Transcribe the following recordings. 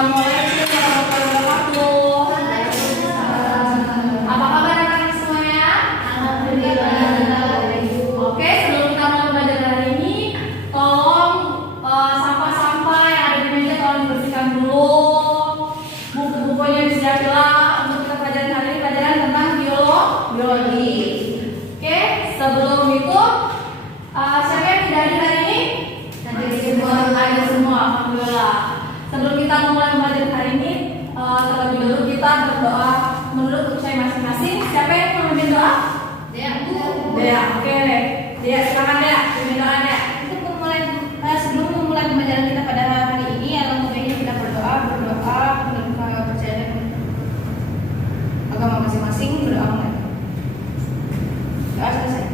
Assalamualaikum warahmatullahi wabarakatuh. Apa kabar anak-anak semuanya? Alhamdulillah. Oke, sebelum kita mulai belajar hari ini, tolong sampah-sampah yang ada di meja tolong dibersihkan dulu. Buku-bukunya disiapkan untuk kita pelajaran hari ini, pelajaran tentang biologi. Oke, sebelum itu siapa yang tidak hadir hari ini? Ada semua, alhamdulillah. Sebelum kita mulai pelajaran hari ini, terlebih dahulu kita berdoa menurut usai masing-masing. Siapa yang mau memimpin doa? Dea, oke. Dea, silakan Dea, pimpin doa Dea. Sebelum memulai pembelajaran kita pada hari ini, alangkah baiknya kita berdoa menurut kepercayaan agama masing-masing. Berdoa mulai. Doa selesai.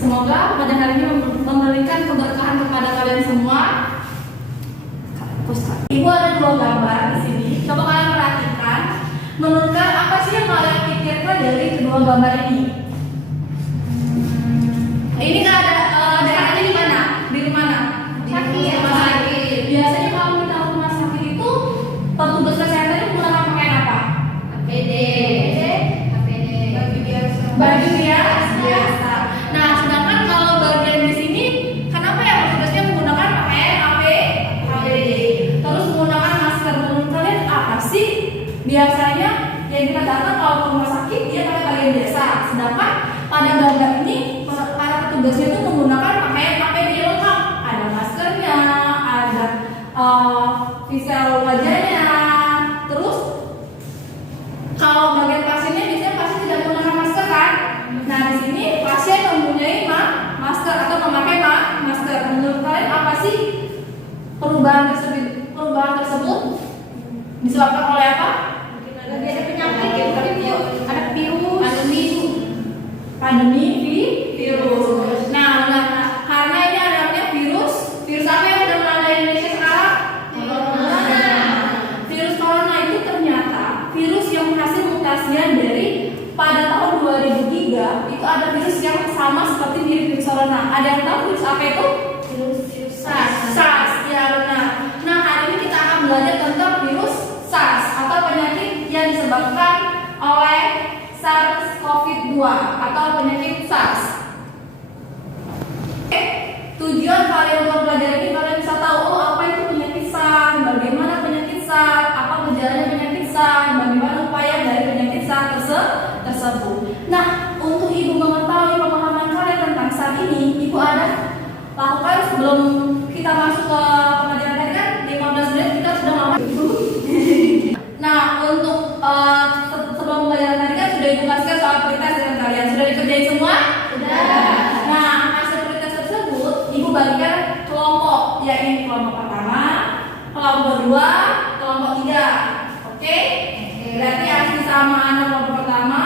Semoga pelajaran hari ini memberikan keberkahan kepada kalian semua. Ibu ada dua gambar di sini. Coba kalian perhatikan. Menurut kalian apa sih yang kalian pikirkan dari kedua gambar ini? Ini nggak ada daerahnya di mana? Di mana? Sakit. Rumah sakit. Biasanya kalau kita ke rumah sakit itu petugas kesehatan itu menggunakan pakaian apa? APD. Bagi biasa. Baju biasa. Nah, sedangkan kalau bagian di sini, kenapa ya petugasnya menggunakan pakaian APD? Terus menggunakan masker. Menurut kalian apa sih? Biasanya yang kita datang kalau ke rumah sakit dia pakai bagian biasa. Sedangkan pada gambar ini para petugasnya itu menggunakan pakaian APD lengkap. Ada maskernya, ada facial wajahnya. Terus kalau bagian pasiennya biasanya pasien tidak menggunakan masker kan? Nah di sini pasien mempunyai masker atau memakai masker. Menurut kalian apa sih perubahan tersebut disebabkan oleh apa? Lagi ada penyakit ya, ada virus. Pandemi virus. Nah, karena ini adanya virus apa yang sudah melanda Indonesia sekarang? Virus corona itu ternyata virus yang berhasil mutasinya dari pada tahun 2003 itu ada virus yang sama seperti virus corona. Ada yang tahu virus apa itu? Virus SARS, ya benar. Nah, hari ini kita akan belajar tentang virus SARS atau penyakit yang disebabkan oleh SARS-CoV-2 atau penyakit SARS. Oke, tujuan kalian untuk belajar ini kalian bisa tahu apa itu penyakit SARS, bagaimana penyakit SARS, apa gejalanya penyakit SARS, bagaimana upaya dari penyakit SARS tersebut. Nah, untuk ibu mengetahui pemahaman kalian tentang SARS ini, ibu ada lakukan sebelum kita masuk ke pelajaran tadi kan 15 menit kita sudah melakukan. Nah, untuk sebelum pelajaran tadi kan sudah ibu kasihkan soal pretest dengan kalian. Sudah dikerjain semua? Sudah. Nah, hasil pretest tersebut ibu bagikan kelompok, yakni kelompok pertama, kelompok kedua, kelompok tiga. Oke? Berarti Asli sama Ana kelompok pertama,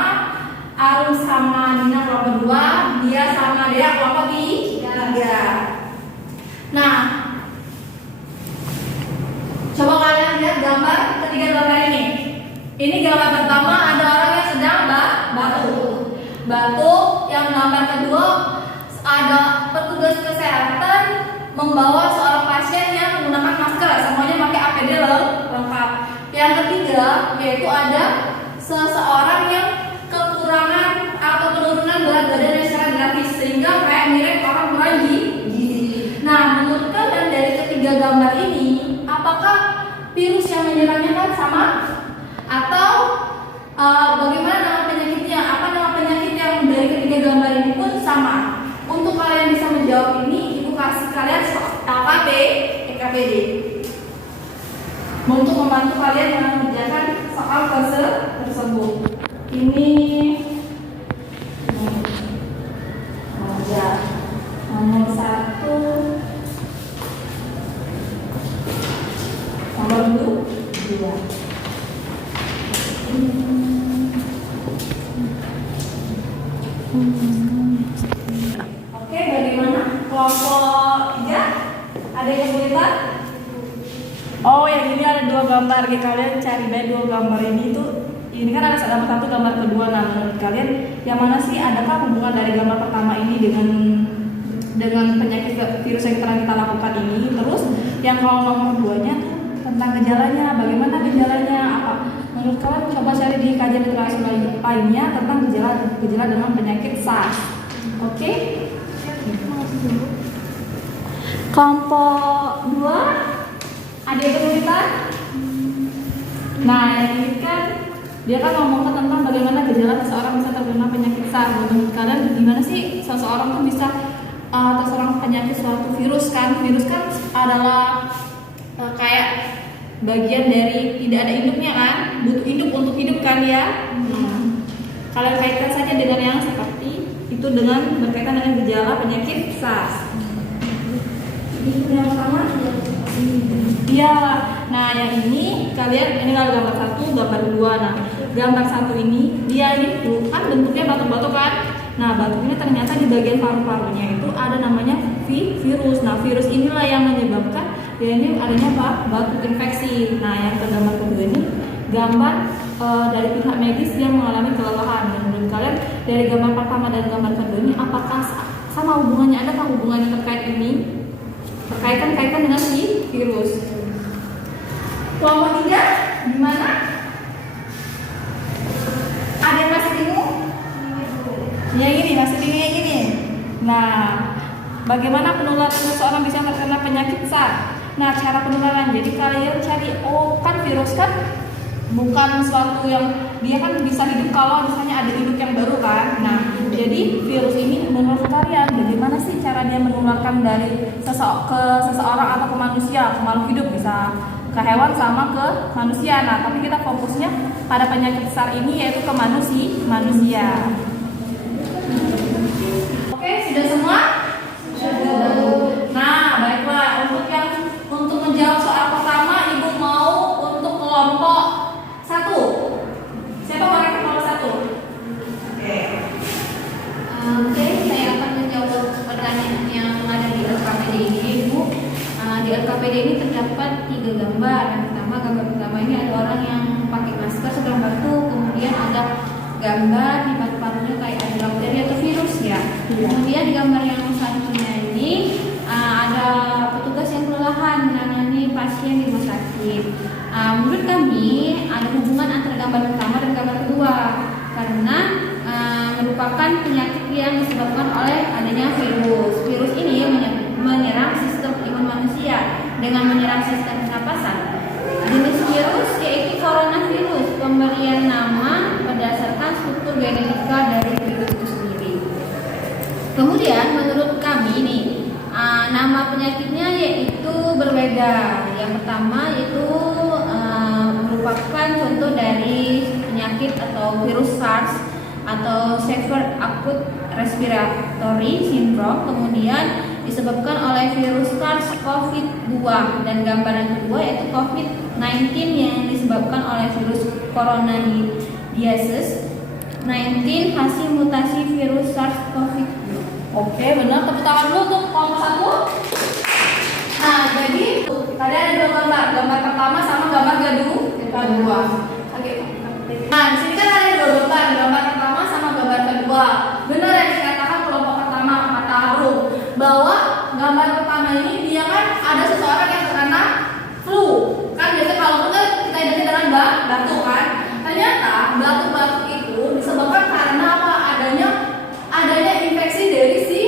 Arum sama Nina kelompok kedua, dia sama Dea kelompok tiga. Nah, coba kalian lihat gambar ketiga gambar ini. Ini gambar pertama ada orang yang sedang batuk. Yang gambar kedua ada petugas kesehatan membawa seorang pasien yang menggunakan masker, semuanya pakai APD lengkap. Yang ketiga yaitu ada seseorang yang kekurangan atau penurunan berat badannya secara gratis sehingga kayak mirip orang kurang gizi. Nah, menurut kalian dari ketiga gambar ini, apakah virus yang menyerangnya kan sama? Atau bagaimana nama penyakitnya? Apa nama penyakit yang dari ketiga gambar ini pun sama? Untuk kalian bisa menjawab ini, ibu kasih kalian EKPD untuk membantu kalian mengerjakan soal tersebut. Ini nomor 1, nomor 2. Oke, bagaimana kelompok 3? Ada yang kesulitan? Oh, yang ini ada dua gambar. Kalian cari deh dua gambar ini tuh. Ini kan ada gambar satu, gambar kedua. Nah, menurut kalian yang mana sih? Adakah hubungan dari gambar pertama ini dengan penyakit virus yang telah kita lakukan ini? Terus yang kalau nomor 2-nya tuh tentang gejalanya, bagaimana gejalanya, apa. Menurut kalian coba cari di kajian literasi lainnya tentang gejala dengan penyakit SARS. Oke? Kelompok 2 ada yang kesulitan? Nah, yang ini kan dia kan ngomong tentang bagaimana gejala seseorang bisa terkena penyakit SARS. Menurut kalian gimana sih seseorang tuh bisa terserang penyakit suatu virus kan? Virus kan adalah kayak bagian dari tidak ada induknya kan, butuh induk untuk hidup kan ya. Kalian kaitkan saja dengan yang seperti itu dengan berkaitan dengan gejala penyakit SARS. Yang pertama, iya. Nah yang ini kalian ini kalau gambar 1, gambar 2. Nah gambar 1 ini dia itu kan bentuknya batuk-batuk kan. Nah batuk ini ternyata di bagian paru-parunya itu ada namanya virus. Nah virus inilah yang menyebabkan ya ini adanya apa? Batuk infeksi. Nah yang ke gambar kedua ini gambar dari pihak medis yang mengalami kelelahan. Dan menurut kalian dari gambar pertama dan gambar kedua ini apakah sama hubungannya? Adakah hubungannya terkait ini? Kaitan dengan si virus. Kelompok 3 gimana? Ada yang masih bingung? Yang ini masih bingung yang ini. Nah, bagaimana penularan seseorang bisa terkena penyakit SARS? Nah, cara penularan. Jadi kalian cari, oh kan virus kan bukan sesuatu yang dia kan bisa hidup kalau misalnya ada induk yang baru kan. Nah, jadi virus ini menurut kalian bagaimana sih cara dia menularkan dari seseorang atau ke manusia, ke makhluk hidup, bisa ke hewan sama ke manusia. Nah, tapi kita fokusnya pada penyakit SARS ini yaitu ke manusia. Oke, sudah semua? Sudah. Nah, baiklah. Untuk menjawab soal pertama, Ibu mau untuk kelompok 1. Siapa orang kelompok 1? Oke, saya akan menjawab pertanyaan yang ada di LKPD ini, Ibu. Di LKPD ini terdapat 3 gambar. Yang pertama, gambar pertama ini ada orang yang pakai masker sedang batuk, kemudian ada gambar di paru-parunya kayak ada bakteri atau virus ya. Kemudian di gambar yang satunya ini ada petugas yang kelelahan menangani pasien di rumah sakit. Menurut kami ada hubungan antara gambar pertama dan gambar kedua karena merupakan penyakit yang disebabkan oleh adanya virus. Virus ini menyerang sistem imun manusia dengan menyerang sistem pernapasan. Jenis virus yaitu coronavirus, pemberian nama berdasarkan struktur genetika dari virus itu sendiri. Kemudian menurut kami nih, nama penyakitnya yaitu berbeda. Yang pertama itu merupakan contoh dari penyakit atau virus SARS atau Severe Acute Respiratory Syndrome, kemudian disebabkan oleh virus SARS-CoV-2, dan gambaran kedua yaitu COVID-19 yang disebabkan oleh virus coronavirus 19 hasil mutasi virus SARS-CoV-2. Oke, benar. Tepuk tangan dulu untuk kelompok 1. Nah, jadi tadi ada 2 gambar. Gambar pertama sama gambar kedua. Oke. Nah, di sini kan ada 2 gambar. Gambar pertama sama gambar kedua. Benar yang dikatakan kelompok pertama kata Harum bahwa gambar pertama ini dia kan ada seseorang yang terkena flu. Kan biasanya kalau kita identik dengan batuk kan. Ternyata batuk-batuk itu disebabkan karena apa? Adanya infeksi dari si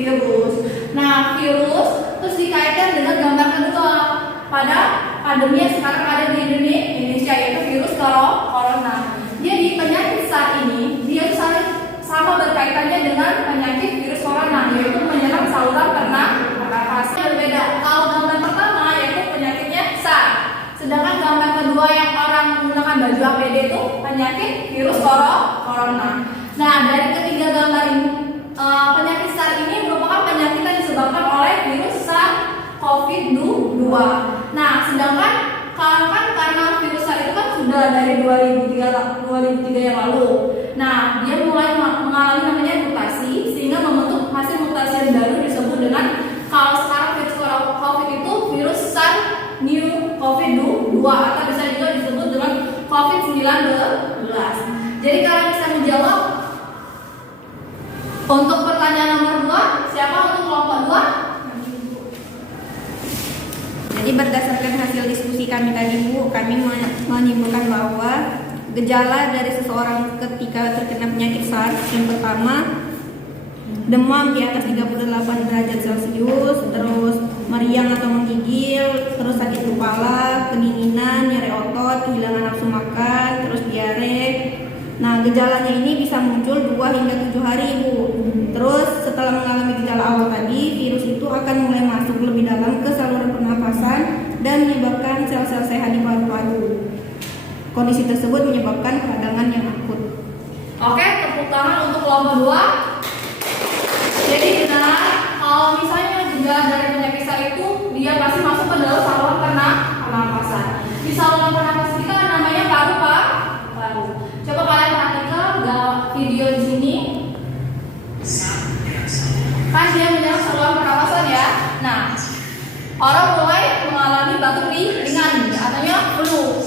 virus. Nah, virus terus dikaitkan dengan gambar kedua pada pandemi yang sekarang ada di Indonesia yaitu virus corona. Jadi penyakit SARS ini dia sama berkaitannya dengan penyakit virus corona yaitu menyerang saluran pernapasan. Berbeda. Kalau gambar pertama yaitu penyakitnya SARS, sedangkan gambar kedua yang orang menggunakan baju APD itu penyakit virus corona. Nah, dari ketiga gambar ini, penyakit SARS ini merupakan penyakit yang disebabkan oleh virus SARS-CoV-2. Nah, sedangkan karena virus SARS itu kan sudah dari 2003 yang lalu. Nah, dia mulai mengalami namanya mutasi sehingga membentuk hasil mutasi yang baru disebut dengan, kalau sekarang virus COVID itu virus SARS new COVID-2 atau bisa juga disebut dengan COVID-19. Jadi kalian bisa menjawab untuk pertanyaan nomor 2, siapa untuk kelompok 2? Jadi berdasarkan hasil diskusi diskusi kami tadi Bu, kami menyimpulkan bahwa gejala dari seseorang ketika terkena penyakit SARS yang pertama demam di atas 38 derajat Celcius, terus meriang atau menggigil, terus sakit kepala, kedinginan, nyeri otot, kehilangan nafsu makan, terus diare. Nah, gejalanya ini bisa muncul 2 hingga 7 hari, Bu. Terus setelah mengalami gejala awal tadi, virus itu akan mulai masuk lebih dalam ke saluran pernapasan dan menyebabkan sel-sel sehat di paru-paru. Kondisi tersebut menyebabkan peradangan yang akut. Oke, tepuk tangan untuk kelompok 2. Jadi benar, kalau misalnya gejala dari penyakit SARS itu dia pasti masuk ke dalam saluran pernapasan. Di saluran pernapasan kita namanya paru-paru. Coba kalian perhatikan video di sini. Kan dia menyerang saluran pernapasan ya. Nah, orang mulai mengalami batuk ringan, artinya flu.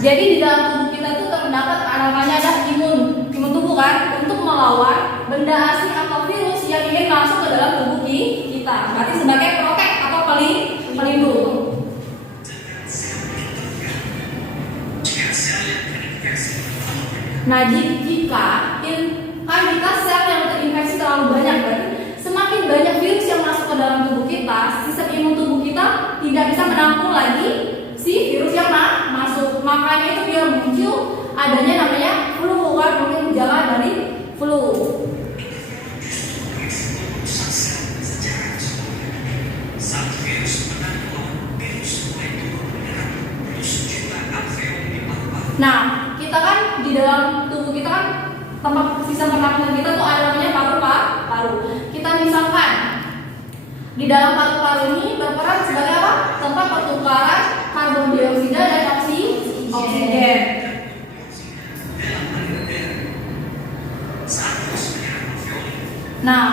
Jadi di dalam tubuh kita tuh terdapat namanya ada imun tubuh kan untuk melawan benda asing atau virus yang ingin masuk ke dalam tubuh kita. Berarti sebagai protek atau pelindung. Nah, jika kita sel yang terinfeksi terlalu banyak, berarti semakin banyak virus yang masuk ke dalam tubuh kita, sistem imun tubuh kita tidak bisa menampung lagi si virus yang masuk. Makanya itu dia muncul adanya namanya flu kan, mungkin gejala dari flu. Nah, kita kan di dalam tubuh kita kan tempat sistem pernapasan kita tuh ada namanya paru-paru. Kita misalkan di dalam paru-paru ini berperan sebagai apa? Tempat pertukaran karbon dioksida dan oksigen. Nah,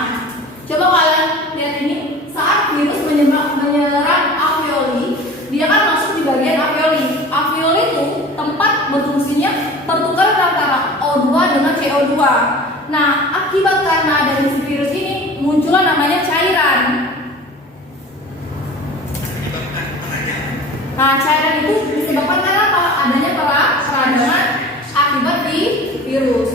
coba kalian lihat ini, saat virus menyerang alveoli, dia kan masuk di bagian alveoli. Alveoli itu tempat berfungsinya pertukaran antara O2 dengan CO2. Nah, akibat karena adanya virus ini, muncullah namanya cairan. Nah, cairan itu disebabkan karena apa? Adanya peradangan akibat di virus.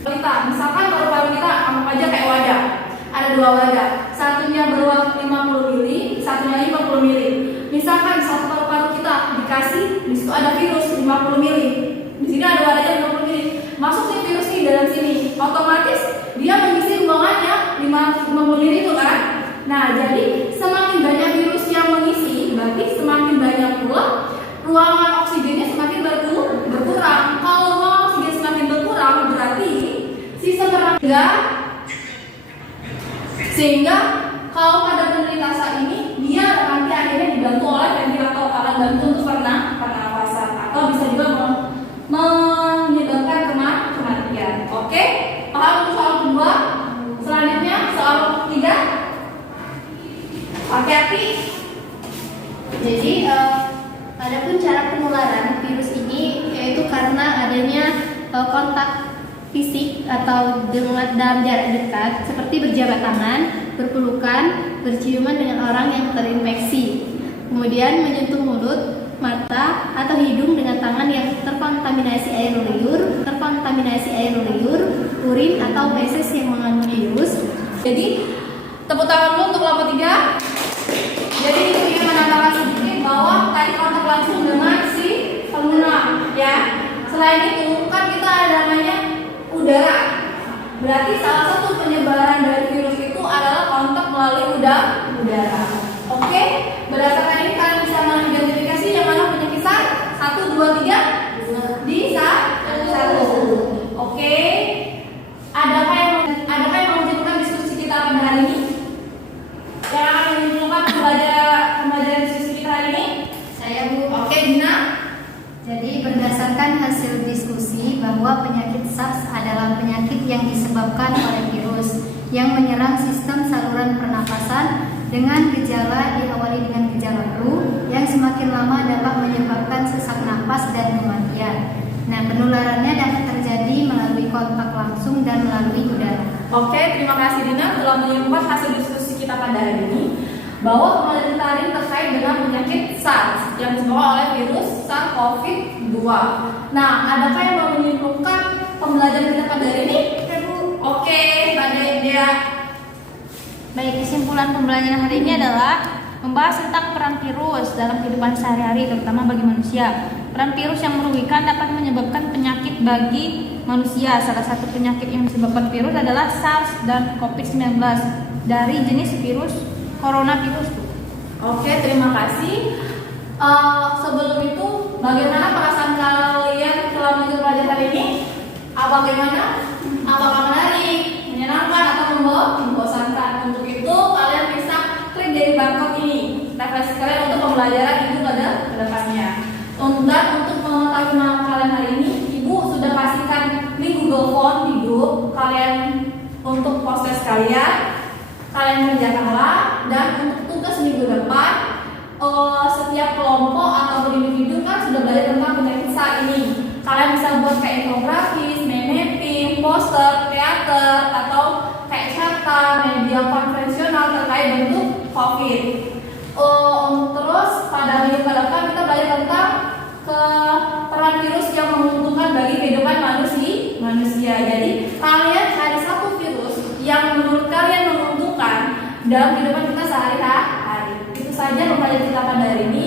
Kita misalkan paru-paru kita anggap aja kayak wadah. Ada 2 wadah. Satunya beruang 50 mili, satunya 50 mili. Misalkan satu paru-paru kita dikasih, di situ ada virus 50 mili. Di sini ada wadahnya 50 mili. Masuk si virus ini dalam sini, otomatis dia mengisi ruangannya 50 mili itu kan. Nah, jadi semakin banyak virus yang mengisi, berarti semakin banyak pula ruangan oksigennya semakin berkurang. Kalau ruangan oksigen semakin berkurang, berarti sistem pernapasan sehingga kalau pada penderita SARS ini dia nanti akhirnya dibantu oleh ventilator alat bantu untuk pernapasan atau bisa juga menyebabkan kematian. Oke, paham untuk soal kedua? Selanjutnya soal 3. Hati-hati. Jadi adapun cara penularan virus ini yaitu karena adanya kontak fisik atau dalam jarak dekat seperti berjabat tangan, berpelukan, berciuman dengan orang yang terinfeksi, kemudian menyentuh mulut, mata, atau hidung dengan tangan yang terkontaminasi air liur, urin atau feses yang mengandung virus. Jadi tepuk tangan dulu untuk kelompok 3. Jadi itu ingin menambahkan sedikit bahwa tadi kontak langsung dengan si pengguna ya. Selain itu kan kita ada namanya udara. Berarti salah satu penyebaran dari virus itu adalah kontak melalui udara. Oke, berdasarkan ini kalian bisa mengidentifikasi yang mana penyakit SARS 1, 2, 3 di satu. Oke, adakah yang melanjutkan diskusi kita pada hari ini? Yang akan menunjukkan pembelajaran diskusi kita hari ini? Saya Bu. Oke, Dina. Jadi berdasarkan hasil diskusi bahwa penyakit SARS adalah penyakit yang disebabkan oleh virus yang menyerang sistem saluran pernapasan dengan gejala diawali dengan gejala flu yang semakin lama dapat menyebabkan sesak napas dan kematian. Nah, penularannya dapat terjadi melalui kontak langsung dan melalui udara. Oke, terima kasih Dina telah menyimpulkan hasil diskusi kita pada hari ini. bahwa pembelajaran kita hari ini terkait dengan penyakit SARS yang disebabkan oleh virus SARS-CoV-2. Nah, adakah yang mau menyimpulkan pembelajaran kita pada hari ini? Oke, pada Dea. Baik, kesimpulan pembelajaran hari ini adalah membahas tentang peran virus dalam kehidupan sehari-hari, terutama bagi manusia. Peran virus yang merugikan dapat menyebabkan penyakit bagi manusia. Salah satu penyakit yang disebabkan virus adalah SARS dan COVID-19 dari jenis virus coronavirus. Oke, terima kasih. Sebelum itu, bagaimana perasaan kalian setelah mengikuti pelajaran hari ini? Bagaimana? Apakah menarik, menyenangkan, atau membosankan? Untuk itu, kalian bisa klik dari barcode ini, referensi kalian untuk pembelajaran itu pada kedepannya. Dan untuk mengetahui nama kalian hari ini, Ibu sudah pastikan link Google Form di grup kalian untuk proses kalian kerjakanlah. Dan untuk tugas minggu depan, setiap kelompok atau individu kan sudah belajar tentang penyakit SARS ini. Kalian bisa buat kayak infografis, mapping, poster, teater, atau kayak carta, media konvensional terkait bentuk COVID. Terus pada minggu ke depan kita belajar tentang peran virus yang menguntungkan bagi kehidupan manusia. Jadi kalian cari satu virus yang menurut kalian menguntungkan dalam kehidupan kita sehari-hari. Itu saja pembelajaran kita pada hari ini.